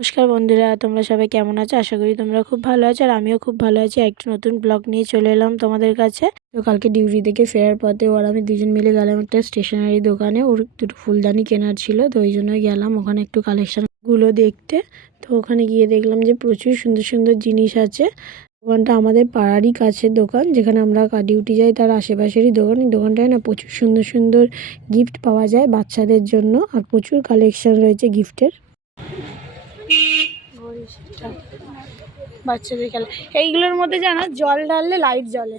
নমস্কার বন্ধুরা, তোমরা সবাই কেমন আছো? আশা করি তোমরা খুব ভালো আছো আর আমিও খুব ভালো আছি। একটা নতুন ব্লগ নিয়ে চলে এলাম তোমাদের কাছে। তো কালকে ডিউটি থেকে ফেরার পথে ওর আমি দুজন মিলে গেলাম একটা স্টেশনারি দোকানে। ওর দুটো ফুলদানি কেনার ছিল, তো ওই জন্য গেলাম ওখানে একটু কালেকশনগুলো দেখতে। তো ওখানে গিয়ে দেখলাম যে প্রচুর সুন্দর সুন্দর জিনিস আছে। দোকানটা আমাদের পাড়ারই কাছের দোকান, যেখানে আমরা ডিউটি যাই তার আশেপাশেরই দোকান। দোকানটায় না প্রচুর সুন্দর সুন্দর গিফট পাওয়া যায় বাচ্চাদের জন্য, আর প্রচুর কালেকশন রয়েছে গিফটের বাচ্চাদের খেলা। এইগুলোর মধ্যে জানো জল ঢাললে লাইট জ্বলে।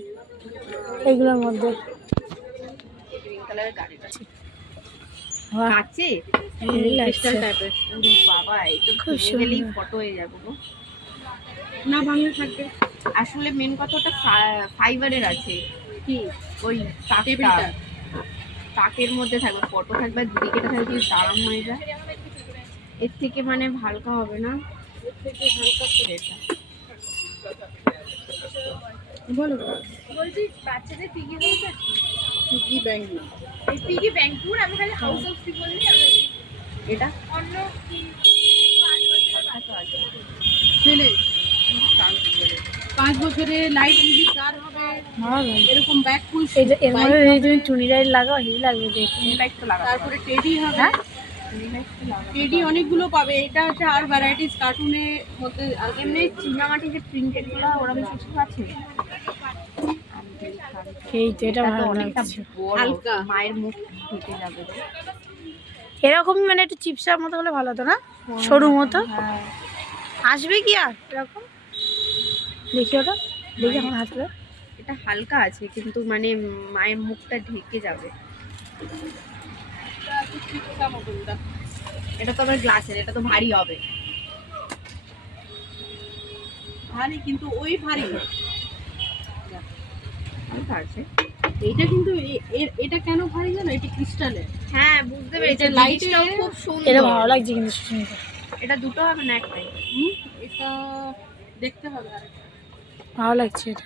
এইগুলোর মধ্যে। বাহ, কাছে? হেভি লাগছে। বাবা এই তো খুব খুব ফটো হয়ে যাব গো। না বাংলা থাকবে। আসলে মেন কথাটা ফাইবারের আছে। কি? ওই তাকের মধ্যে থাকবে ফটো থাকবে আর দিকে থাকবে যদি দাঁড়ান হয়ে যায়। এর থেকে মানে হালকা হবে না? এর থেকে হালকা এটা। বলো। বলছি বাচ্চাদের পিগি আছে? ব্যাংক না। এই পিগি ব্যাংক টুর আমি খালি হাউস অফ কি বললি এটা? অন্য পাঁচ বছরের বাচ্চা আছে। ছেলে। পাঁচ বছরে লাইট কার হবে। ভালো লাগে। এরকম ব্যাগ ফুল এটা এর মধ্যে যদি তুমি চুনি লাইট লাগাও হেভি লাগবে দেখতে। লাইট তো লাগাবো তারপরে টেডি হবে। হ্যাঁ? টেডি অনেকগুলো পাবে। এটা হচ্ছে আর ভ্যারাইটিস কার্টুনের মধ্যে আর এমনি চিনামাটি যে প্রিন্টেডগুলো ওরকম কিছু আছে। এই তো এটা এটা ভালো লাগছে। হালকা। মায়ের মুখ ঢেকে যাবে। তো। এরকমই মানে একটু চিপসার মতো হলে ভালো হতো না? সরু মতো? হ্যাঁ। আসবে কি আর এরকম? দেখি ওটা। দেখি আমার হাতে। এটা হালকা আছে কিন্তু মানে মায়ের মুখটা ঢেকে যাবে। এটা তো আবার গ্লাসের এটা তো ভারী হবে। ভারী কিন্তু ওই ভারী। আছে। এইটা কিন্তু এটা কেন ভারী জানো? এটা ক্রিস্টালের। হ্যাঁ বুঝতে পেরেছি। এটা লাইটটাও light খুব সুন্দর। এটা ভালো লাগছে কিন্তু এটা দুটো হবে না একটাই। হুম, এটা দেখতে হবে আর ভালো লাগছে এটা।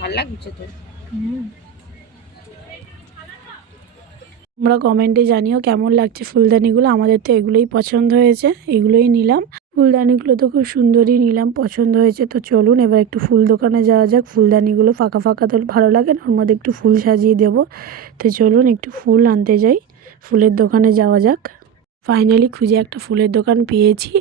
ভালো লাগছে তো। তোমরা কমেন্টে জানিও কেমন লাগছে ফুলদানিগুলো। আমাদের তো এগুলোই পছন্দ হয়েছে, এগুলোই নিলাম। ফুলদানিগুলো তো খুব সুন্দরই নিলাম, পছন্দ হয়েছে। তো চলুন এবার একটু ফুল দোকানে যাওয়া যাক। ফুলদানিগুলো ফাঁকা ফাঁকা তো ভালো লাগে না, ওর মধ্যে একটু ফুল সাজিয়ে দেবো। তো চলুন একটু ফুল আনতে যাই। ফুলের দোকানে যাওয়া যাক। ফাইনালি খুঁজে একটা ফুলের দোকান পেয়েছি।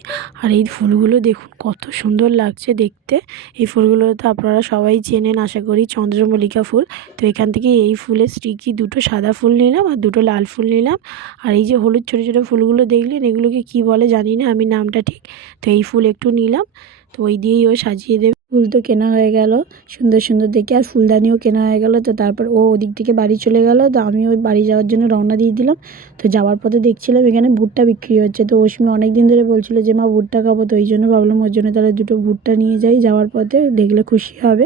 আর এই ফুলগুলো দেখুন, কত সুন্দর লাগছে দেখতে। এই ফুলগুলো তো আপনারা সবাই চেনেন, আশা করি চন্দ্রমল্লিকা ফুল। তো এখান থেকে এই ফুলের স্টিকি দুটো সাদা ফুল নিলাম আর দুটো লাল ফুল নিলাম। আর এই যে হলুদ ছোটো ছোটো ফুলগুলো দেখলেন, এগুলোকে কি বলে জানি না, আমি নামটা ঠিক। তো এই ফুল একটু নিলাম। তো ওই দিয়েই ও সাজিয়ে দেবে। ফুল তো কেনা হয়ে গেল, সুন্দর সুন্দর দেখে। আর ফুলদানিও কেনা হয়ে গেল, তো তারপর ও ওদিক থেকে বাড়ি চলে গেল। তো আমি ওই বাড়ি যাওয়ার জন্য রওনা দিয়ে দিলাম। তো যাওয়ার পথে দেখছিলাম এখানে ভুট্টা বিক্রি হচ্ছে। তো অশ্মি অনেক দিন ধরে বলছিল যে, মা, ভুট্টা খাব। তো ওই জন্য ভাবলাম ওর জন্য তাহলে দুটো ভুট্টা নিয়ে যাই যাওয়ার পথে। দেখলে খুশি হবে।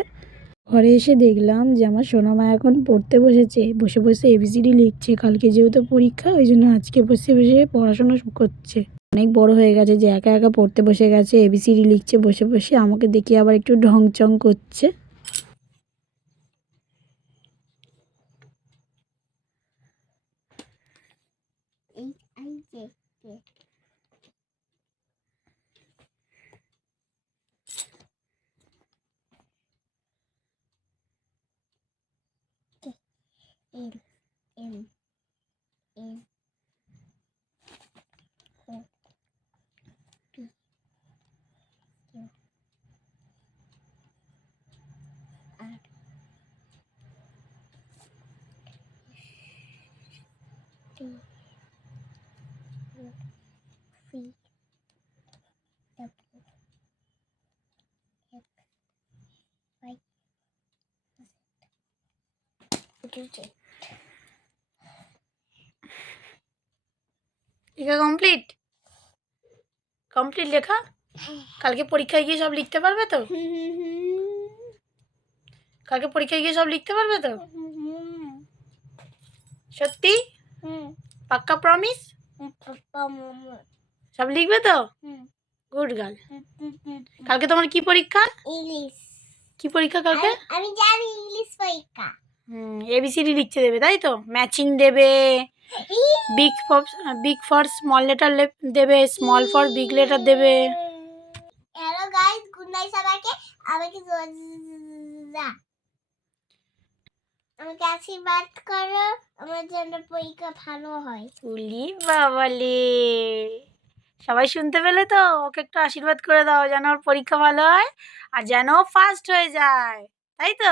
ঘরে এসে দেখলাম যে, আমার সোনামা এখন পড়তে বসেছে। বসে বসে এবিসিডি লিখছে। কালকে যেহেতু পরীক্ষা, ওই জন্য আজকে বসে বসে পড়াশোনা করছে। অনেক বড় হয়ে গেছে যে একা একা পড়তে বসে গেছে এবিসিডি লিখছে, বসে বসে আমাকে দেখে আবার একটু ঢং চং করছে লেখা কমপ্লিট কমপ্লিট লেখা? কালকে পরীক্ষায় গিয়ে সব লিখতে পারবে তো? কালকে পরীক্ষায় গিয়ে সব লিখতে পারবে তো? সত্যি? পাক্কা প্রমিস সব লিখবে তো? Good girl. কালকে তোমার কি পরীক্ষা? ইংলিশ। কি পরীক্ষা কালকে? আমি জানি ইংলিশ পরীক্ষা। হুম এবিসিডি লিখতে দেবে তাই তো? ম্যাচিং দেবে। Big for big for small letter দেবে স্মল ফর বিগ লেটার দেবে। হ্যালো গাইস গুড নাইট সবাইকে। আমাকে আমাকে আশীর্বাদ করো, আমার জন্য পরীক্ষা ভালো হয়। উলি বাবালে। সবাই শুনতে পেলে তো? ওকে একটু আশীর্বাদ করে দাও, যেন ওর পরীক্ষা ভালো হয় আর যেন ফার্স্ট হয়ে যায়। তাই তো?